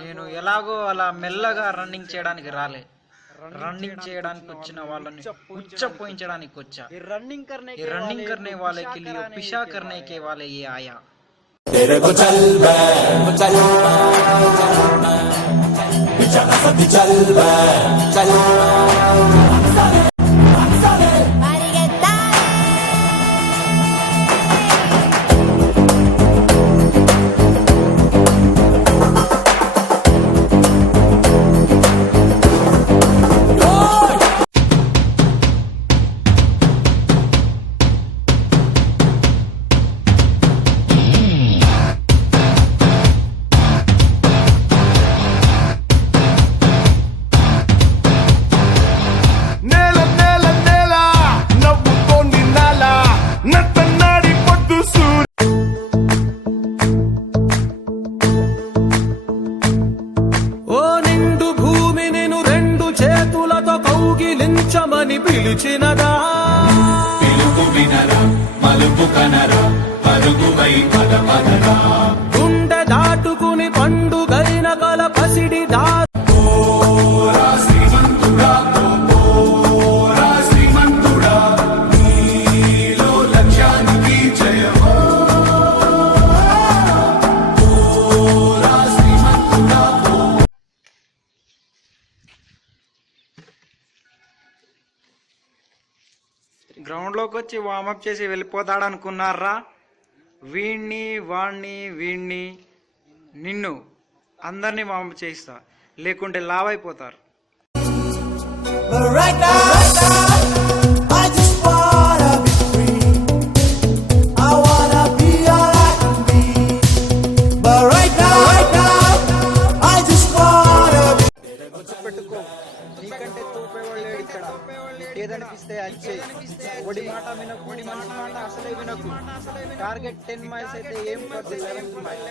నేను ఎలాగో అలా మెల్లగా రన్నింగ్ చేయడానికి రాలే. रनिंग చేయడానికి వచ్చిన వాళ్ళని ఉచ్చపోయించడానికి వచ్చా. ये रनिंग करने वाले के लिए पिशा करने के वाले ये आया. तेरे को चल बे चल बिचारा सब चल बे चल పిలిచినదా పిలుపు వినరా మలుపు కనరా పరుగువై పద పదరా గుండె దాటుకుని పండుగైన కల పసిడి శ్రీమంతుడా శ్రీమంతుడా నీలో లక్ష్యానికి జయమో శ్రీమంతుడా. గ్రౌండ్లోకి వచ్చి వార్మప్ చేసి వెళ్ళిపోతాడు అనుకున్నారా? వీణ్ణి వాణ్ణి వీణ్ణి నిన్ను అందరినీ వార్మప్ చేయిస్తా, లేకుంటే లావ్ అయిపోతారు. నీకంటే తోపేవాళ్ళు ఇక్కడ ఏదనిపిస్తే వచ్చే ఒడి మాట వినకు, మనిషి మాట అసలే వినకు. టార్గెట్ 10 మైల్స్ అయితే ఏం పడుతుంది 11th మైల్.